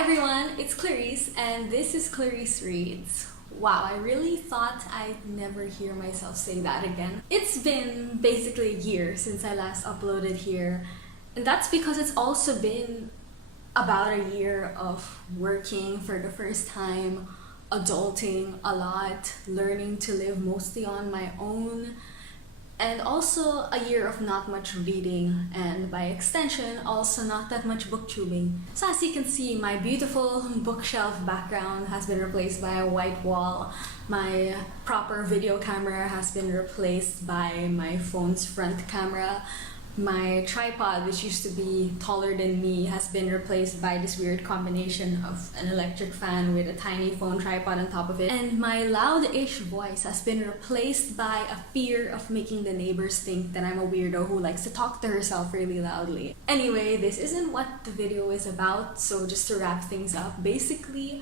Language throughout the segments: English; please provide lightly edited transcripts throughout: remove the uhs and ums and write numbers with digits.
everyone, it's Clarice and this is Clarice Reads. Wow, I really thought I'd never hear myself say that again. It's been basically a year since I last uploaded here, and that's because it's also been about a year of working for the first time, adulting a lot, learning to live mostly on my own, and also a year of not much reading, and by extension, also not that much booktubing. So as you can see, my beautiful bookshelf background has been replaced by a white wall. My proper video camera has been replaced by my phone's front camera. My tripod, which used to be taller than me, has been replaced by this weird combination of an electric fan with a tiny phone tripod on top of it. And my loud-ish voice has been replaced by a fear of making the neighbors think that I'm a weirdo who likes to talk to herself really loudly. Anyway, this isn't what the video is about, so just to wrap things up, basically,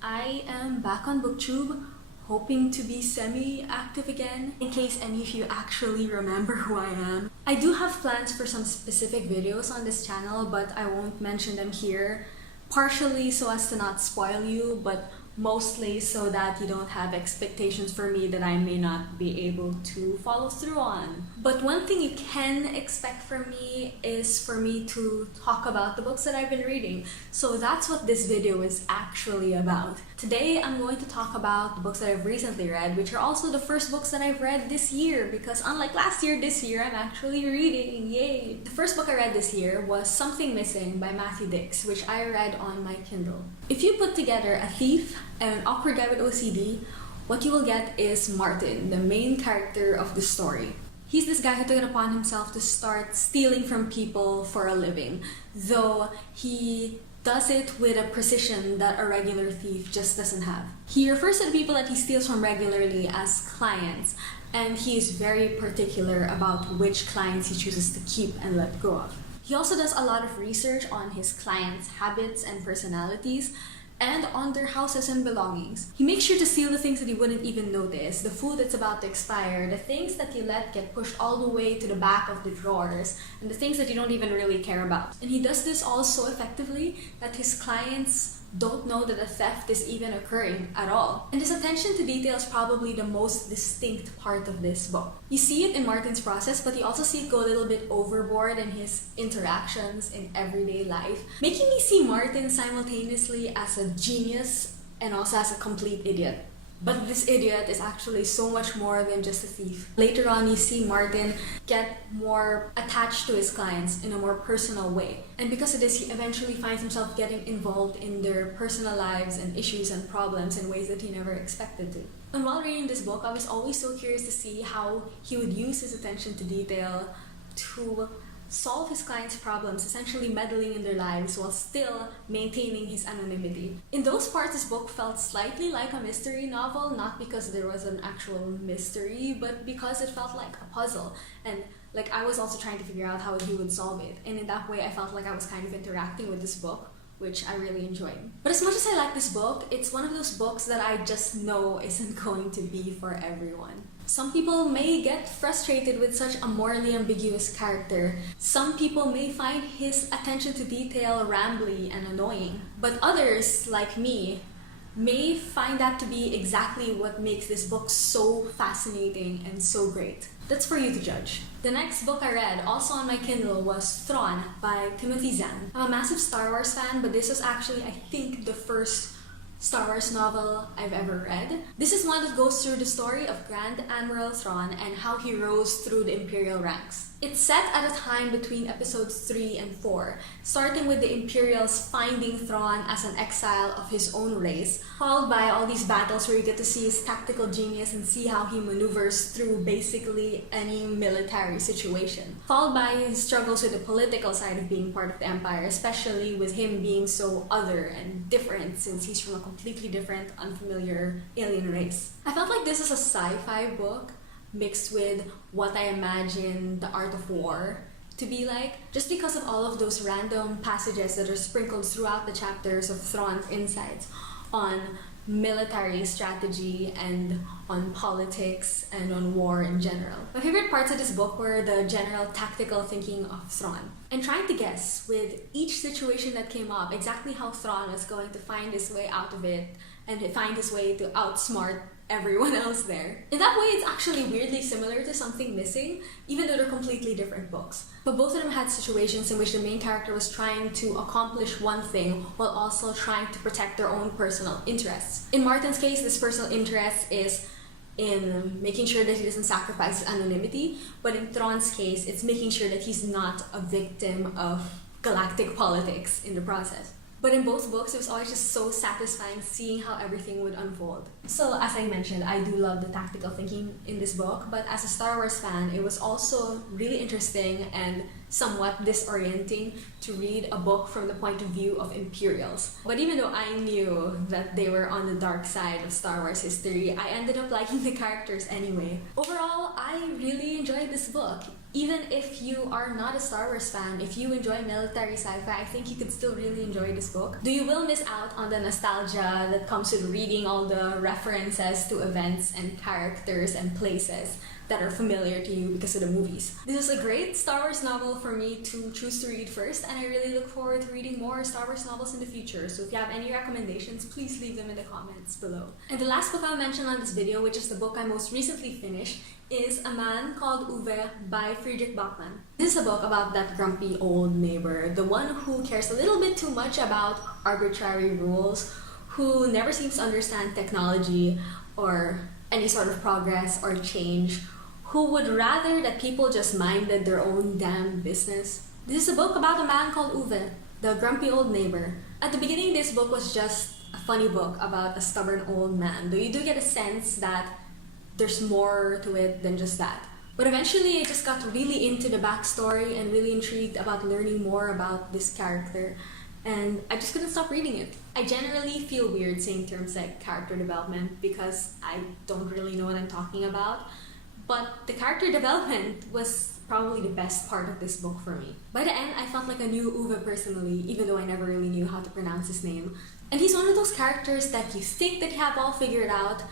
I am back on BookTube, hoping to be semi-active again, in case any of you actually remember who I am. I do have plans for some specific videos on this channel, but I won't mention them here, partially so as to not spoil you, but mostly so that you don't have expectations for me that I may not be able to follow through on. But one thing you can expect from me is for me to talk about the books that I've been reading. So that's what this video is actually about. Today I'm going to talk about the books that I've recently read, which are also the first books that I've read this year, because unlike last year, this year I'm actually reading, yay! The first book I read this year was Something Missing by Matthew Dix, which I read on my Kindle. If you put together a thief and an awkward guy with OCD, what you will get is Martin, the main character of the story. He's this guy who took it upon himself to start stealing from people for a living, though he does it with a precision that a regular thief just doesn't have. He refers to the people that he steals from regularly as clients, and he is very particular about which clients he chooses to keep and let go of. He also does a lot of research on his clients' habits and personalities, and on their houses and belongings. He makes sure to steal the things that you wouldn't even notice, the food that's about to expire, the things that you let get pushed all the way to the back of the drawers, and the things that you don't even really care about. And he does this all so effectively that his clients don't know that a theft is even occurring at all. And this attention to detail is probably the most distinct part of this book. You see it in Martin's process, but you also see it go a little bit overboard in his interactions in everyday life, making me see Martin simultaneously as a genius and also as a complete idiot. But this idiot is actually so much more than just a thief. Later on, you see Martin get more attached to his clients in a more personal way. And because of this, he eventually finds himself getting involved in their personal lives and issues and problems in ways that he never expected to. And while reading this book, I was always so curious to see how he would use his attention to detail to solve his clients' problems, essentially meddling in their lives while still maintaining his anonymity. In those parts, this book felt slightly like a mystery novel, not because there was an actual mystery, but because it felt like a puzzle. And like I was also trying to figure out how he would solve it. And in that way, I felt like I was kind of interacting with this book, which I really enjoyed. But as much as I like this book, it's one of those books that I just know isn't going to be for everyone. Some people may get frustrated with such a morally ambiguous character. Some people may find his attention to detail rambly and annoying. But others, like me, may find that to be exactly what makes this book so fascinating and so great. That's for you to judge. The next book I read, also on my Kindle, was Thrawn by Zahn. I'm a massive Star Wars fan, but this was actually, I think, the first Star Wars novel I've ever read. This is one that goes through the story of Grand Admiral Thrawn and how he rose through the Imperial ranks. It's set at a time between episodes 3 and 4, starting with the Imperials finding Thrawn as an exile of his own race, followed by all these battles where you get to see his tactical genius and see how he maneuvers through basically any military situation, followed by his struggles with the political side of being part of the Empire, especially with him being so other and different since he's from a completely different, unfamiliar alien race. I felt like this is a sci-fi book mixed with what I imagine the art of war to be like, just because of all of those random passages that are sprinkled throughout the chapters of Thrawn's insights on military strategy and on politics and on war in general. My favorite parts of this book were the general tactical thinking of Thrawn and trying to guess with each situation that came up exactly how Thrawn was going to find his way out of it and find his way to outsmart everyone else there. In that way, it's actually weirdly similar to Something Missing, even though they're completely different books. But both of them had situations in which the main character was trying to accomplish one thing while also trying to protect their own personal interests. In Martin's case, this personal interest is in making sure that he doesn't sacrifice his anonymity, but in Thrawn's case, it's making sure that he's not a victim of galactic politics in the process. But in both books, it was always just so satisfying seeing how everything would unfold. So as I mentioned, I do love the tactical thinking in this book, but as a Star Wars fan, it was also really interesting and somewhat disorienting to read a book from the point of view of Imperials. But even though I knew that they were on the dark side of Star Wars history, I ended up liking the characters anyway. Overall, I really enjoyed this book. Even if you are not a Star Wars fan, if you enjoy military sci-fi, I think you could still really enjoy this book. Though you will miss out on the nostalgia that comes with reading all the references to events and characters and places that are familiar to you because of the movies. This is a great Star Wars novel for me to choose to read first, and I really look forward to reading more Star Wars novels in the future. So if you have any recommendations, please leave them in the comments below. And the last book I'll mention on this video, which is the book I most recently finished, is A Man Called Uwe by Fredrik Backman. This is a book about that grumpy old neighbor, the one who cares a little bit too much about arbitrary rules, who never seems to understand technology or any sort of progress or change, who would rather that people just minded their own damn business. This is a book about a man called Uwe, the grumpy old neighbor. At the beginning, this book was just a funny book about a stubborn old man, though you do get a sense that there's more to it than just that. But eventually, I just got really into the backstory and really intrigued about learning more about this character, and I just couldn't stop reading it. I generally feel weird saying terms like character development because I don't really know what I'm talking about, but the character development was probably the best part of this book for me. By the end, I felt like I knew Uwe personally, even though I never really knew how to pronounce his name. And he's one of those characters that you think that you have all figured out,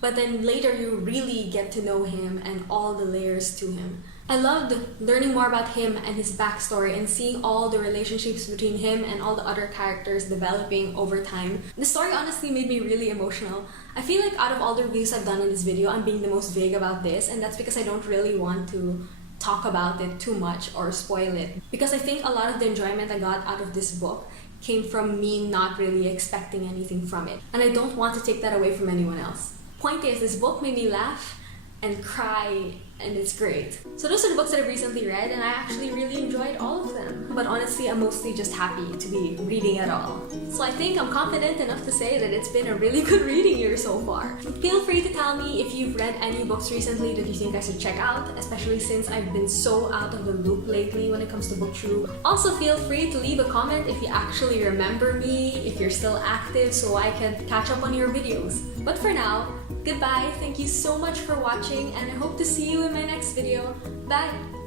but then later you really get to know him and all the layers to him. I loved learning more about him and his backstory and seeing all the relationships between him and all the other characters developing over time. The story honestly made me really emotional. I feel like out of all the reviews I've done in this video, I'm being the most vague about this, and that's because I don't really want to talk about it too much or spoil it. Because I think a lot of the enjoyment I got out of this book came from me not really expecting anything from it. And I don't want to take that away from anyone else. Point is, this book made me laugh and cry, and it's great. So those are the books that I've recently read, and I actually really enjoyed all of them. But honestly, I'm mostly just happy to be reading at all. So I think I'm confident enough to say that it's been a really good reading year so far. Feel free to tell me if you've read any books recently that you think I should check out, especially since I've been so out of the loop lately when it comes to BookTube. Also, feel free to leave a comment if you actually remember me, if you're still active, so I can catch up on your videos. But for now, goodbye, thank you so much for watching, and I hope to see you in my next video. Bye!